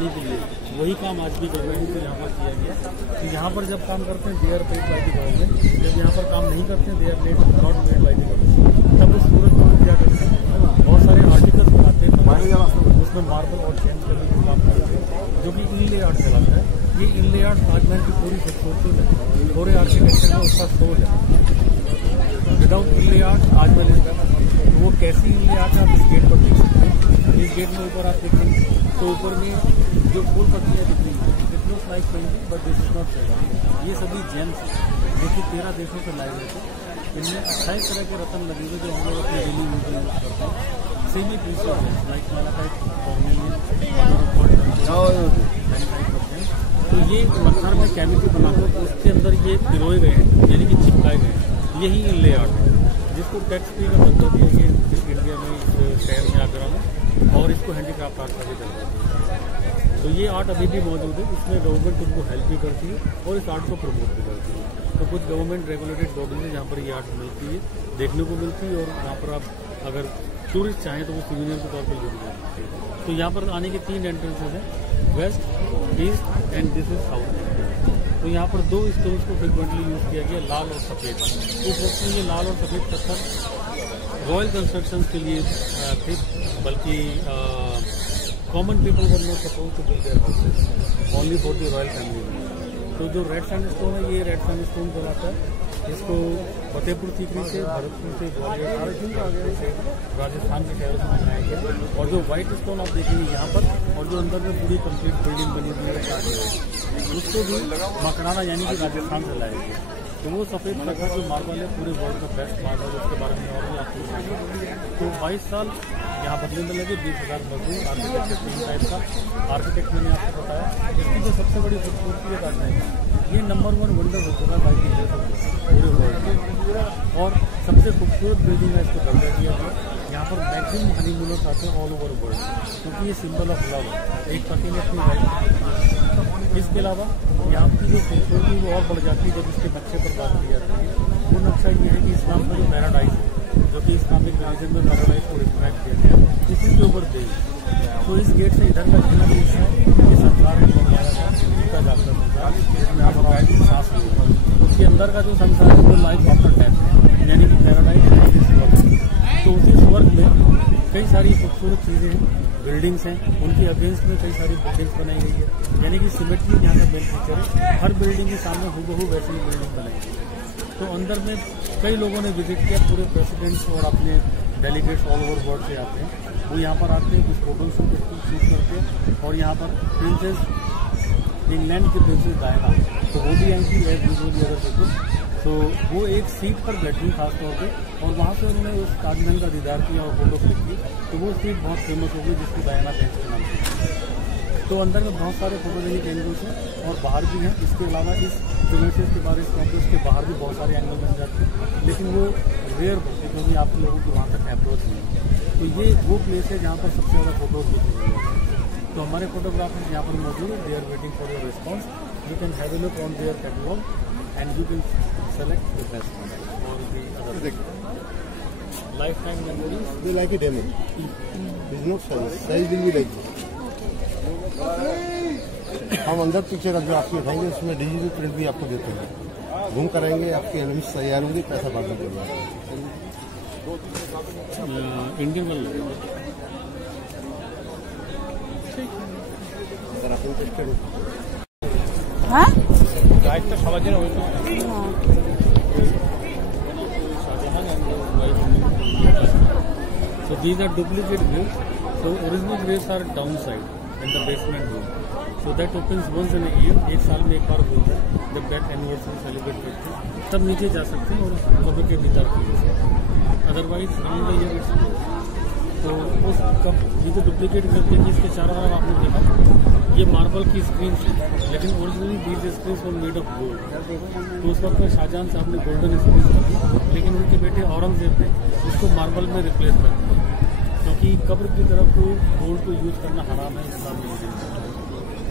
बढ़ाने के लिए वही काम आज भी गवर्नमेंट को यहाँ पर किया गया कि यहाँ पर जब काम करते हैं they are paid by the government, जब यहाँ पर काम नहीं करते हैं they are not paid by the government. तब उस सूरत को क्या करते हैं, बहुत सारे आर्टिकल्स बनाते हैं उसमें मार्बल और चेंज करने का काम करते हैं, जो कि इनले आर्ट कहलाता है। ये इनले आर्ट ताजमहल की पूरी खूबसूरती है, पूरे आर्किटेक्चर में उसका सोल है। विदाउट इनले आर्ट ताजमहल तो वो कैसी इनले आर्ट है आप इस गेट पर देख सकते हैं। इस गेट में ऊपर आप देखेंगे तो ऊपर में जो फूल पत्तियाँ दिख रही है it looks like painting but this is not painting. ये सभी जेम्स जो कि 13 देशों से लाए गए थे। इनमें 28 तरह के रत्न लगे हुए जो हम लोग अपने डेली यूज में यूज करते हैं। सेमी प्रीशियस है लाइक मैलाकाइट, टर्मेलियन, तो ये पत्थर में कैविटी बनाकर उसके अंदर ये पिरोए गए हैं, यानी कि चिपकाए गए हैं। यही इनले आर्ट है जिसको टैक्स फ्री का दर्जा दिया गया इंडिया में, इस शहर में आगरा में, और इसको हैंडीक्राफ्ट आर्ट का भी दर्जा दिया है। तो ये आर्ट अभी भी मौजूद है, इसमें गवर्नमेंट उनको हेल्प भी करती है और इस आर्ट को प्रमोट भी करती है। तो कुछ गवर्नमेंट रेगुलेटेड बॉडीज है जहाँ पर ये आर्ट मिलती है, देखने को मिलती है, और यहाँ पर आप अगर टूरिस्ट चाहें तो वो सिविलियन के तौर पर जरूर जा सकते हैं। तो यहाँ पर आने के 3 एंट्रेंसेज हैं, west, east and this is south. तो यहाँ पर 2 स्टोन्स को फ्रिक्वेंटली यूज किया गया, लाल और सफ़ेद। इस वक्त में ये लाल और सफ़ेद पत्थर रॉयल कंस्ट्रक्शन के लिए थे, बल्कि common people were not suppose to build their houses, only for the royal family. तो जो रेड सैंडस्टोन है ये रेड सैंडस्टोन कहलाता है। इसको फतेहपुर सीकरी से, भरतपुर से, ग्वालियर से, राजस्थान के शहरों में बनाया गया। और जो व्हाइट स्टोन आप देखेंगे यहाँ पर, और जो अंदर में पूरी कंप्लीट बिल्डिंग बनी हुई है उसको भी मकराना यानी कि राजस्थान से लाया गया। तो वो सफ़ेद पत्थर जो मार्बल है पूरे वर्ल्ड का बेस्ट मार्बल, उसके बारे में और आपको तो 22 साल यहाँ बदलने में लगे, 20,000 मजदूर, आर्किटेक्चर 3 टाइप का आर्किटेक्ट मैंने आपको बताया। इसकी जो सबसे बड़ी खूबसूरती है ताजमहल, ये नंबर 1 वंडर हो चुका है पूरे वर्ल्ड में, और सबसे खूबसूरत बिल्डिंग है, इसको दर्जा दिया गया। यहाँ पर मैक्सिमम हनीमूनर्स आते हैं ऑल ओवर वर्ल्ड, क्योंकि ये सिंबल ऑफ लव है, एक पति ने अपनी वाइफ। इसके अलावा यहाँ की जो खूबसूरती वो और बढ़ जाती है जब इसके नक्शे पर बात की जाती है। वो नक्शा ये है कि इस्लाम का जो पैराडाइज है, जो कि इस्लामिक रिलीजन में पैराडाइज को रिस्पेक्ट किया गया, इसी के ऊपर देश। तो इस गेट से इधर का जितना भी हिस्सा है ये संसार है का जाकर इसमें आप सांस लेंगे। उसके अंदर का जो संसार है वो लाइफ आफ्टर डेथ है, यानी कि पैराडाइज है। तो उसी स्वर्ग में कई सारी खूबसूरत चीज़ें हैं, बिल्डिंग्स हैं, उनके अगेंस्ट में कई सारी बिल्डिंग्स बनाई गई है, यानी कि सिमेट्री यहाँ का मेन फीचर है। हर बिल्डिंग के सामने हूबहू वैसी ही बिल्डिंग बनाई गई है। तो अंदर में कई लोगों ने विजिट किया, पूरे प्रेसिडेंट्स और अपने डेलीगेट्स ऑल ओवर वर्ल्ड से आते हैं। वो यहाँ पर आते हैं, कुछ फोटो शूट करते हैं। और यहाँ पर प्रिंसेस इंग्लैंड की प्रिंसेस डायना, तो वो भी आई थी एज यूजुअली अगर देखो तो वो एक सीट पर बैठी खास तौर पे, और वहाँ से उन्होंने उस ताजमहल का दीदार किया और फोटो क्लिक की। तो वो सीट बहुत फेमस हो गई, जिसकी डायना बेंच के नाम से। तो अंदर में बहुत सारे फोटोजेनिक एंगल्स हैं और बाहर भी हैं। इसके अलावा इस प्रीमिसेस के बारे में कॉम्प्लेक्स के बाहर भी बहुत सारे एंगल बन जाते हैं, लेकिन वो रेयर होते हैं क्योंकि आप लोगों को वहाँ तक अप्रोच नहीं है। तो ये वो प्लेस है जहाँ पर सबसे ज़्यादा फोटोज खींची हुई है। तो हमारे फोटोग्राफर्स यहाँ पर मौजूद है, they are waiting for your response. You can have a look on their catalogue and you can select the best one or the other lifetime memories. They like a demo. It's not size. Size will be like this. हम अंदर picture अगर आपको दिखाएंगे उसमें digital print भी आपको देते हैं। घूम कराएंगे, आपके एलबम्स तैयार होंगे, पैसा बाद में देगा। इंडियन वाला अगर आप इंटरेस्टेड हो। हाँ? गाइड तो सवाल जरा होता है। So these are duplicate graves. So original graves are downside in the basement room. So that opens once in a year. एक साल में एक बार होता है, जब डेथ एनिवर्सरी सेलिब्रेट करते हैं तब नीचे जा सकते हैं और कब्र के भीतर की। अदरवाइज तो उस कब ये जो डुप्लीकेट करते हैं इसके चारों तरफ आपने देखा ये मार्बल की स्क्रीन थी, लेकिन originally these screen were made of gold. तो उस वक्त में शाहजहां साहब ने गोल्डन स्क्रीन कर दी, लेकिन उनके बेटे औरंगजेब ने उसको मार्बल में रिप्लेस कर दिया, क्योंकि कब्र की तरफ को गोल्ड को यूज करना हराम है इस्लाम में।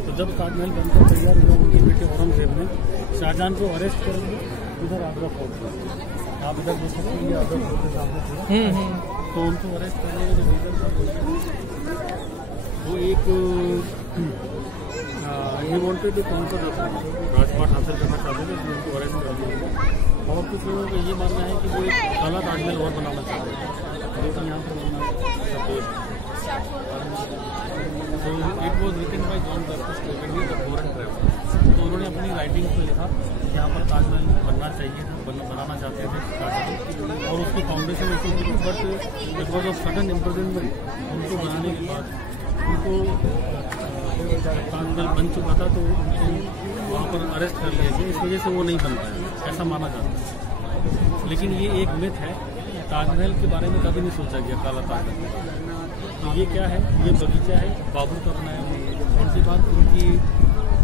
तो जब ताजमहल बनकर तैयार हुआ उनके बेटे औरंगजेब ने शाहजहां को अरेस्ट कर दिया, उधर आगरा फोर्ट पर आप इधर देख सकते हैं, आगरा फोर्ट के सामने। तो उनको अरेस्ट करने का जो रीजन था वो एक wanted to conquer the throne, राजपाट हासिल करना चाहते थे, इसलिए उनको अरेस्ट कर लिया। और कुछ लोगों का ये मानना है कि वो एक काला ताजमहल और बनाना चाहते हैं, लेकिन यहाँ पर बनना सफेद। तो it was written by John Baptist Kennedy the poor and traveller. तो उन्होंने अपनी राइटिंग्स में लिखा कि यहाँ पर ताजमहल बनना चाहिए था, बनाना चाहते थे शाहजहां, और उसकी फाउंडेशन ऐसी थी, but because of sudden imprisonment उनको बनाने के बाद उनको ताजमहल बन चुका था, तो उनको वहाँ पर अरेस्ट कर लिया गया, इस वजह से वो नहीं बन पाया, ऐसा माना जाता है। लेकिन ये एक मिथ है, ताजमहल के बारे में कभी नहीं सोचा गया काला ताजमहल। तो ये क्या है, ये बगीचा है, बाबर का बनाया हुआ। दूसरी बात उनकी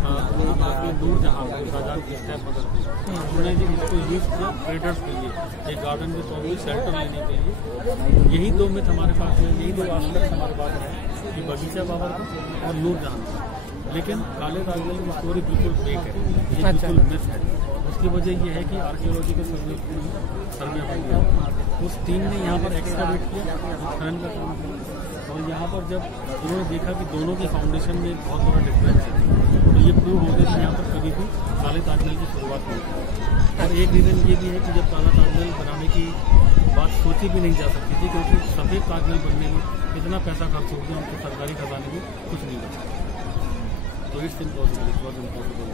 नूरजहां शाहजहां की स्टेप मदर थी, उन्होंने इसको यूज किया ट्रेडर्स के लिए, एक गार्डन के तौर पर शेल्टर लेने के लिए। यही दो मिथ हमारे पास है, यही दो आस्पेक्ट हमारे पास है कि बगीचा बाबर का और नूरजहां। लेकिन काले ताजमहल की स्टोरी बिल्कुल फेक है, ये बिल्कुल मिथ है। उसकी वजह ये है कि आर्कियोलॉजिकल सर्वे किया, उस टीम ने यहाँ पर एक्सकावेट किया, खनन का काम किया, और यहाँ पर जब उन्होंने देखा कि दोनों के फाउंडेशन में एक बहुत बड़ा डिफरेंस है, तो ये प्रूव हो गया कि यहाँ पर कभी भी काले ताजमहल की शुरुआत नहीं हुई। और एक रीज़न ये भी है कि जब काला ताजमहल बनाने की बात सोची भी नहीं जा सकती थी, क्योंकि सफ़ेद ताजमहल बनने में इतना पैसा खर्च हो गया, उनके सरकारी खजाने में कुछ नहीं बचा। तो it's impossible, it was impossible.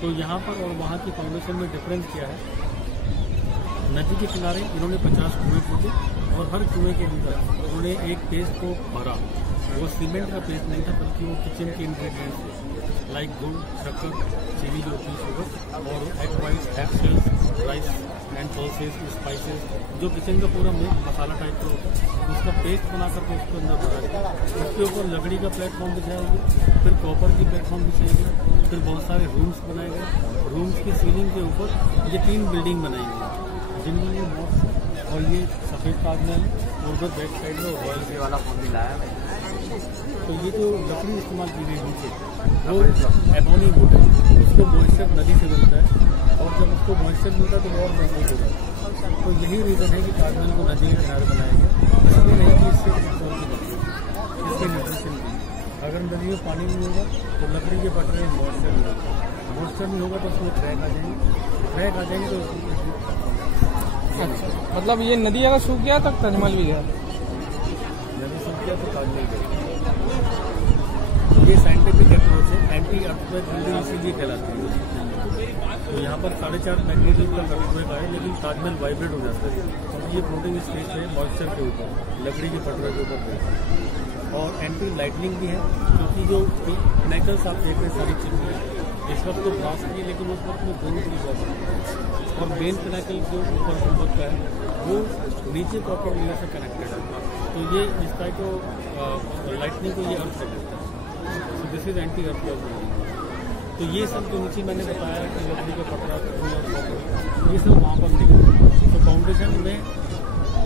तो यहाँ पर और वहाँ की फाउंडेशन में डिफरेंस क्या है, नदी के किनारे इन्होंने 50 कुएं खोदे, और हर कुएं के अंदर उन्होंने एक पेस्ट को भरा। वो सीमेंट का पेस्ट नहीं था, बल्कि वो किचन के इंग्रेडिएंट्स थे, लाइक गुड़, शक्कर, चीनी जो होती है, शुगर, और egg whites, egg shells, rice and pulses, spices, जो किचन का पूरा मसाला टाइप का होता है, उसका पेस्ट बना करके उसके अंदर भरा गया। उसके ऊपर लकड़ी का प्लेटफॉर्म बिछाया गया, फिर कॉपर की प्लेटफॉर्म बिछाई गया, फिर बहुत सारे रूम्स बनाए गए। रूम्स की सीलिंग के ऊपर ये 3 बिल्डिंग बनाई गई, जिनमें ये मॉस्क और ये सफ़ेद ताजमहल, और उधर बैक साइड में रॉयल से वाला फोन मिलाया है। तो ये जो लकड़ी इस्तेमाल की गई नीचे, वो एबोनी वुड है, उसको मॉइस्चर नदी से मिलता है, और जब उसको मॉइस्चर मिलता है तो वो और मजबूत हो जाता है। तो यही रीज़न है कि ताजमहल को नदी के किनारे बनाया गया, इसलिए नहीं कि इससे न्यूट्रिशन भी। अगर नदी में पानी नहीं होगा तो लकड़ी के पटरे में मॉइस्चर नहीं होगा, मॉइस्चर नहीं होगा तो उसमें क्रैक आ जाएंगे, क्रैक आ जाएंगे तो उसमें। अच्छा, मतलब ये नदी अगर सूख गया तब ताजमहल भी गया, नदी सूख गया तो ताजमहल गया। ये साइंटिफिक अप्रोच है, एंटी अर्थक्वेक बिल्डिंग इसीलिए कहलाती है। तो यहाँ पर 4.5 मैग्नीट्यूड का अर्थक्वेक आए, लेकिन ताजमहल वाइब्रेट हो जाता है, क्योंकि ये फ्लोटिंग स्टेज है मॉइस्चर के ऊपर, लकड़ी के पटरे के ऊपर। और एंटी लाइटनिंग भी है, क्योंकि जो नेकल्स आप देख रहे हैं सारी चीज़ें इस वक्त तो ब्लास्ट की, लेकिन उस वक्त में दोनों की जाती है। और मेन पिनाकल जो ऊपर गुंबद का है वो नीचे कॉपर लेयर से कनेक्टेड है, तो ये इस टाइप को लाइटनिंग को ये अर्थ कर देता है। तो दिस इज एंटी अर्थ। तो ये सब जो नीचे मैंने बताया कि लकड़ी का पटरा, ये सब वहाँ पर निकले। तो फाउंडेशन में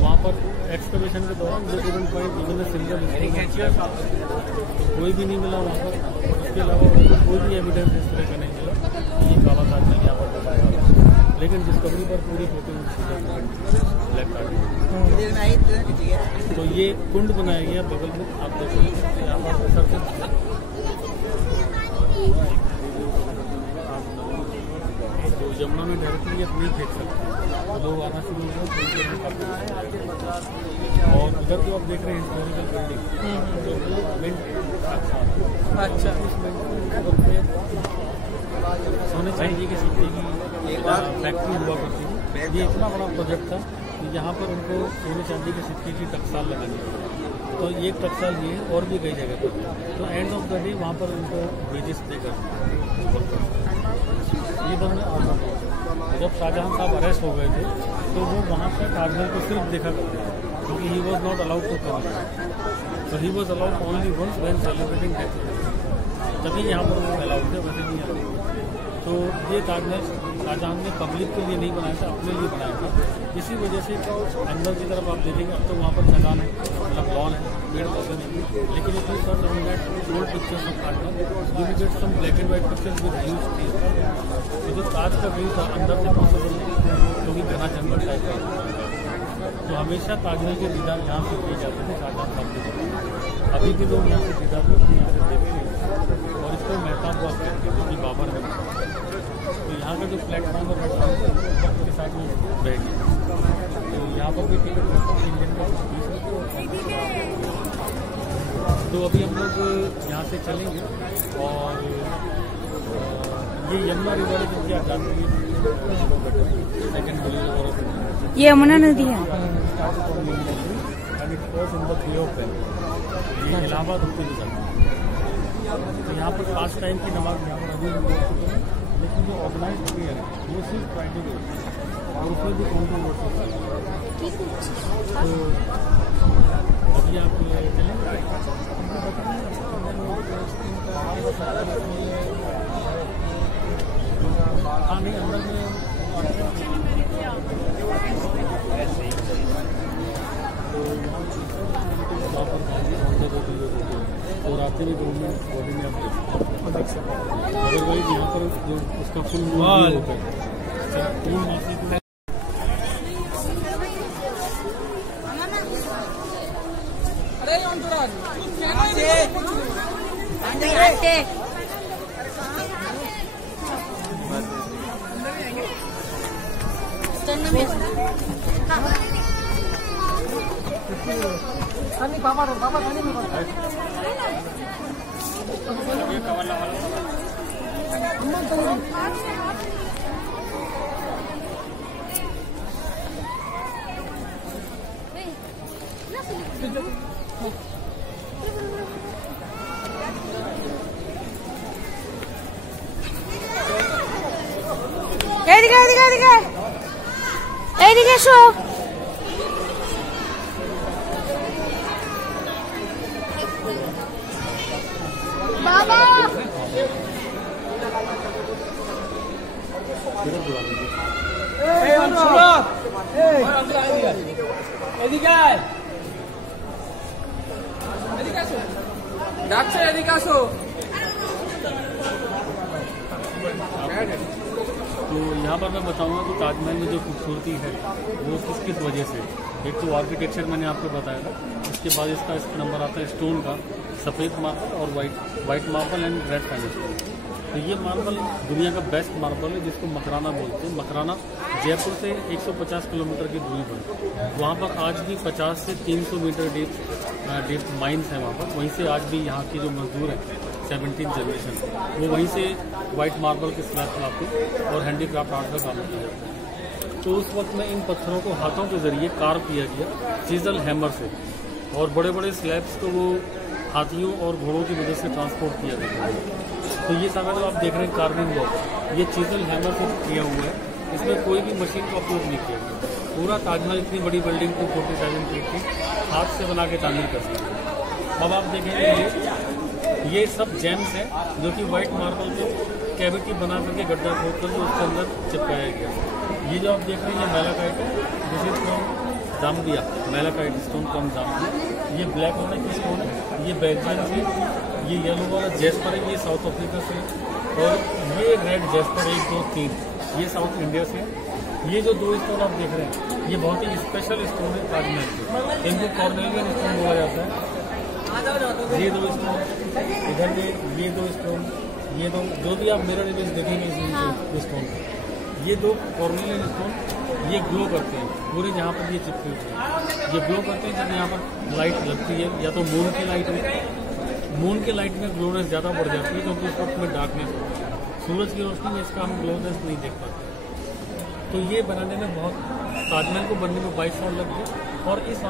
वहाँ पर एक्सकवेशन के दौरान जो डिफरेंट पॉइंट इवन सिंगल कोई भी नहीं मिला वहाँ पर। उसके अलावा कोई भी एविडेंस इस तरह का नहीं मिला कि ये काला ताजमहल यहाँ पर बताया, लेकिन डिस्कवरी पर पूरी फोटो ब्लैक कार्ड। तो ये कुंड बनाया गया बगल में, आप देख सकते हैं यहाँ पर सर से तो जमुना में डायरेक्टली आप नहीं देख सकते, तो लोग आना शुरू हो गए। और उधर जो आप देख रहे हैं हिस्टोरिकल बिल्डिंग, तो वो मिंट अच्छा उस मिंट में सोने चांदी के सिक्के की फैक्ट्री हुआ करती थी। ये इतना बड़ा प्रोजेक्ट था कि यहाँ पर उनको सोने चांदी के सिक्के की टकसाल लगानी थी। तो ये टकसाल ये और भी कई जगह पर, तो एंड ऑफ द डे वहाँ पर उनको वेजेस देकर ये दोनों जब शाहजहां साहब अरेस्ट हो गए थे तो वो वहाँ पर ताजमहल को सिर्फ देखा करते थे, क्योंकि he was not allowed to come, तो he was allowed only once when celebrating death, तभी यहाँ पर वो अलाउड थे, वैसे नहीं अलाउड। तो ये ताजमहल शाहजहां ने पब्लिक के लिए नहीं बनाया था, अपने लिए बनाया था। इसी वजह से अंदर की तरफ आप देखेंगे अब तो वहाँ पर मैदान है, मतलब लॉन है, पेड़ पौधे नहीं, लेकिन it is not old pictures of Taj Mahal, you will get some black and white pictures with huge trees. तो जो ताज का व्यू था अंदर से पॉसिबल नहीं, क्योंकि घना जंगल टाइप का। तो हमेशा ताजमहल के दीदार यहाँ से किए जाते थे शाहजहां साहब के। अभी भी लोग यहाँ से दीदार करते हैं, यहाँ से देखते हैं, और इसको मेहताब बाग कहते हैं। तो अभी हम लोग यहाँ से चलेंगे और ये यमुना रिवर है जो कि आप जानते हैं सेकेंड ये यमुना नदी है। ये इलाहाबाद होती है। तो यहाँ पर 5 टाइम की नमाज यहाँ पर अभी हम लोग चुके हैं, लेकिन जो ऑर्गेनाइज प्रेयर है वो सिर्फ फ्राइडे को और उसमें भी कॉन्ट्रोवर्सी है। तो अभी आप चलेंगे हाँ नहीं अंदर में और आते भी गवर्नमेंट बॉडी में आप देख सकते हैं। अदरवाइज यहाँ पर जो उसका फुल होता है फुल माफी को এদিকে এসো। বাবা এদিকে আয়, এদিকে আসো, ডাকছে এদিকে আসো। तो यहाँ पर मैं बताऊंगा कि ताजमहल में जो खूबसूरती है वो किस किस वजह से। एक तो आर्किटेक्चर मैंने आपको बताया था, उसके बाद इसका नंबर आता है स्टोन का, सफ़ेद मार्बल और white marble and red sandstone. तो ये मार्बल दुनिया का बेस्ट मार्बल है जिसको मकराना बोलते हैं। मकराना जयपुर से 150 किलोमीटर की दूरी पर, वहाँ पर आज भी 50 से 300 मीटर डीप माइंस है वहाँ पर। वहीं से आज भी यहाँ की जो मजदूर है 17th जनरेशन वो वहीं से वाइट मार्बल के स्लैब लाते और हैंडीक्राफ्ट आर्ट का काम किया जाता है। तो उस वक्त में इन पत्थरों को हाथों के जरिए कार्व किया गया चीजल हैमर से, और बड़े बड़े स्लैब्स को वो हाथियों और घोड़ों की वजह से ट्रांसपोर्ट किया गया। तो ये सारा जो आप देख रहे हैं कार्विंग वर्क, ये चीजल हैमर से किया हुआ है। इसमें कोई भी मशीन का उपयोग नहीं किया गया। पूरा ताजमहल इतनी बड़ी बिल्डिंग को 47 फीट की हाथ से बना के तामीर कर सकते हैं। अब आप देखेंगे ये सब जेम्स हैं जो कि वाइट मार्बल को कैविटी बना करके गड्ढा खोद करके उसके अंदर चिपकाया गया। ये जो आप देख रहे हैं ये मैलाकाइट है, this is from Zambia, malachite stone from Zambia. ये ब्लैक वाला की स्टोन है, ये बेल्जियम से, ये येलो वाला जेस्पर है, ये साउथ अफ्रीका से, और ये रेड जेस्पर 1, 2, 3 ये साउथ इंडिया से। ये जो 2 स्टोन आप देख रहे हैं ये बहुत ही स्पेशल स्टोन है ताजमहल के, इनको कॉर्नेलियन स्टोन बोला जाता है। ये 2 स्टोन इधर में, ये 2 स्टोन, ये 2 जो भी आप मिरर इमेज देखेंगे इस स्टोन, ये 2 कॉर्नेलियन स्टोन ये ग्लो करते हैं पूरे जहाँ पर ये चिपके हुए हैं। ये ग्लो करते हैं जब यहाँ पर लाइट लगती है, या तो मून की लाइट में, मून की लाइट में ग्लोनेस ज़्यादा बढ़ जाती है क्योंकि उस वक्त में डार्कनेस होती है। सूरज की रोशनी में इसका हम ग्लोनेस नहीं देख पाते। तो ये बनाने में बहुत, ताजमहल को बनने में 22 साल लग गए, और इस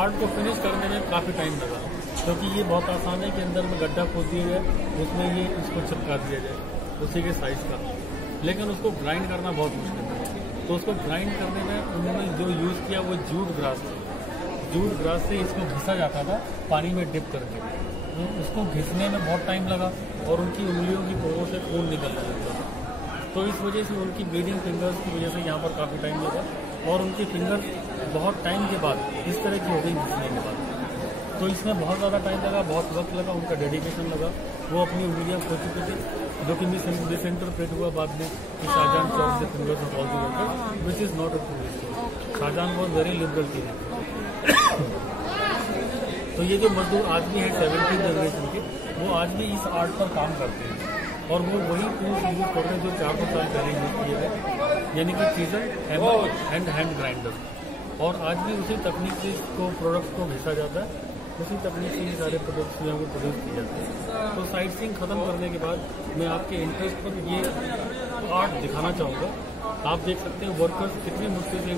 आर्ट को फिनिश करने में काफ़ी टाइम लगा, क्योंकि ये बहुत आसान है कि अंदर में गड्ढा खोद दिया जाए, उसमें ये इसको चिपका दिया जाए उसी के साइज का, लेकिन उसको ग्राइंड करना बहुत मुश्किल है। तो उसको ग्राइंड करने में उन्होंने जो यूज़ किया वो जूट ग्रास थी। जूट ग्रास से इसको घिसा जाता था पानी में डिप करके, तो उसको घिसने में बहुत टाइम लगा और उनकी उंगलियों की पोरों से खून निकलने लगता था। तो इस वजह से उनकी ब्लीडिंग फिंगर्स की वजह से यहाँ पर काफ़ी टाइम लगा, और उनकी फिंगर्स बहुत टाइम के बाद इस तरह की हो गई घिसने के बाद। तो इसमें बहुत ज़्यादा टाइम लगा, बहुत वक्त लगा, उनका डेडिकेशन लगा। वो अपनी उंगलियाँ खो चुके थे, जो कि मिसइंटरप्रेट हुआ बाद में कि Shah Jahan chop the fingers of all the workers, which is not a true story. Shah Jahan was very liberal team. तो ये जो मजदूर आज भी हैं 17th जनरेशन के, वो आज भी इस आर्ट पर काम करते हैं, और वो वही टूल्स यूज कर रहे हैं जो 400 साल पहले यूज किए गए, यानी कि chisel, hammer and hand grinder. और आज भी उसी तकनीक से इसको प्रोडक्ट को भेजा जाता है, उसी तकनीक से ये सारे प्रोडक्ट्स जो है वो प्रोड्यूस किए जाते हैं। तो साइट सीइंग खत्म करने के बाद मैं आपके इंटरेस्ट पर ये आर्ट दिखाना चाहूँगा। आप देख सकते हैं वर्कर्स कितनी मुश्किल से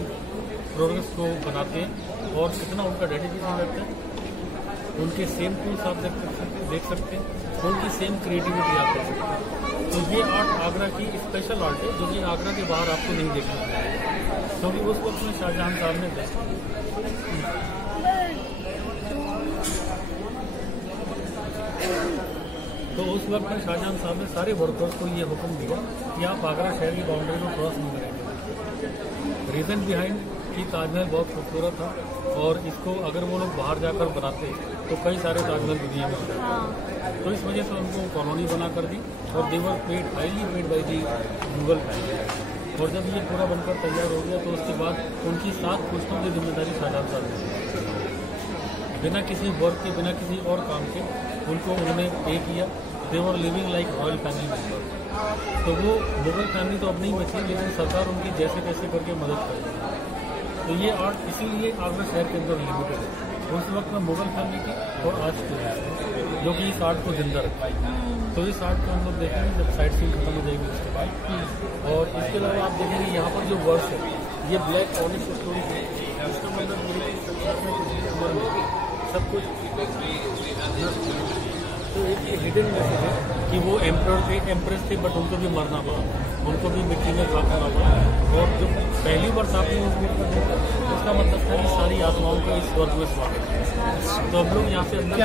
प्रोडक्ट्स को बनाते हैं और कितना उनका डेडिकेशन रहता है। उनके सेम टूल्स आप देख सकते हैं, उनकी सेम क्रिएटिविटी आप देख सकते हैं। तो ये आर्ट आगरा की स्पेशल आर्ट है, जो कि आगरा के बाहर आपको नहीं देखने मिलेगा, क्योंकि उस वक्त में शाहजहां साहब ने सारे वर्कर्स को ये हुक्म दिया कि आप आगरा शहर की बाउंड्री को क्रॉस नहीं करेंगे। रीजन बिहाइंड कि ताजमहल बहुत खूबसूरत था और इसको अगर वो लोग बाहर जाकर बनाते तो कई सारे ताजमहल दुनिया में हो जाते। तो इस वजह से उनको कॉलोनी बना कर दी और they were paid highly paid by the Mughal family. और जब ये पूरा बनकर तैयार हो गया तो उसके बाद उनकी 7 पुश्तों की जिम्मेदारी शाहजहां साहब ने बिना किसी वर्क के, बिना किसी और काम के उनको उन्होंने पे किया। They were living like royal family member. तो वो मुगल फैमिली तो अब नहीं बची, लेकिन सरकार उनकी जैसे तैसे करके मदद करेगी। तो ये आर्ट इसीलिए आगरा शहर के अंदर लिमिटेड है। उस वक्त में मुगल फैमिली की और आज की, जो कि इस आर्ट को जिंदा रखा है। तो इस आर्ट को हम लोग देखेंगे जब साइट सीइंग खत्म हो जाएगी उसके बाद। और इसके अलावा आप देखेंगे यहाँ पर जो वर्क है ये ब्लैक ऑनिश स्टोरी है, इसका मतलब सब कुछ तो एक ये हिडन मैसेज है कि वो एम्परर थे, एम्प्रेस थे, बट उनको भी मरना पड़ा, उनको भी मिट्टी में खाक होना पड़ा। और जो पहली बार आपने उस बुक पर देखा उसका मतलब था कि सारी आत्माओं का इस स्वर्ग में स्वागत है। तो हम लोग यहाँ से अंदर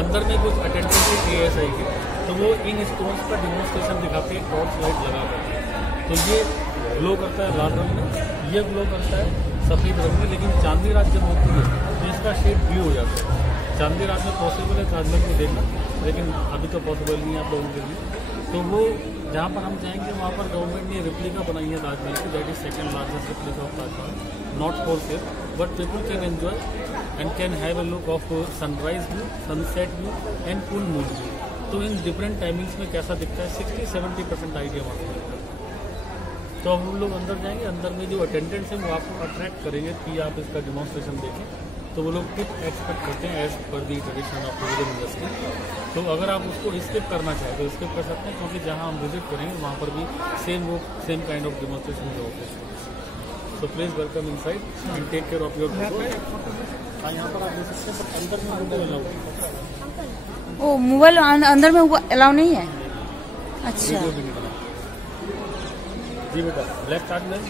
अंदर में कुछ अटेंडेंट ASI के, तो वो इन स्टोन्स पर डेमोन्स्ट्रेशन दिखाते हैं टॉर्च लाइट लगा कर। तो ये ग्लो करता है लाल रंग में, ये ग्लो करता है सफ़ेद रंग में, लेकिन चांदी रात जब होती है तो इसका शेड ब्लू हो जाता है। चांदी रात में पॉसिबल है ताजमहल को देखना, लेकिन अभी तो पॉसिबल नहीं है आप लोगों के लिए। तो वो जहाँ पर हम जाएंगे वहाँ पर गवर्नमेंट ने रिप्लिका बनाई है ताजमहल की, that is second largest replica of Taj Mahal, not for sale but people can enjoy and can have a look of sunrise view, sunset view and full moon view. तो इन डिफरेंट टाइमिंग्स में कैसा दिखता है 60-70% idea वहाँ से मिलता है। तो हम लोग अंदर जाएंगे, अंदर में जो अटेंडेंट्स हैं वो आपको अट्रैक्ट करेंगे कि आप इसका डेमोन्स्ट्रेशन देखें। तो वो लोग टिप एक्सपेक्ट करते हैं as per the tradition of tourism industry. तो अगर आप उसको स्किप करना चाहें तो स्किप कर सकते हैं, क्योंकि जहाँ हम विजिट करेंगे वहाँ पर भी सेम काइंड ऑफ डेमोन्स्ट्रेशन होते हैं। So please welcome inside and take care of your photo. यहाँ पर आप देख सकते हैं, पर अंदर में मोबाइल अलाउ है। ओ मोबाइल अंदर में अलाउ नहीं है? अच्छा जी बेटा, ब्लैक ताजमहल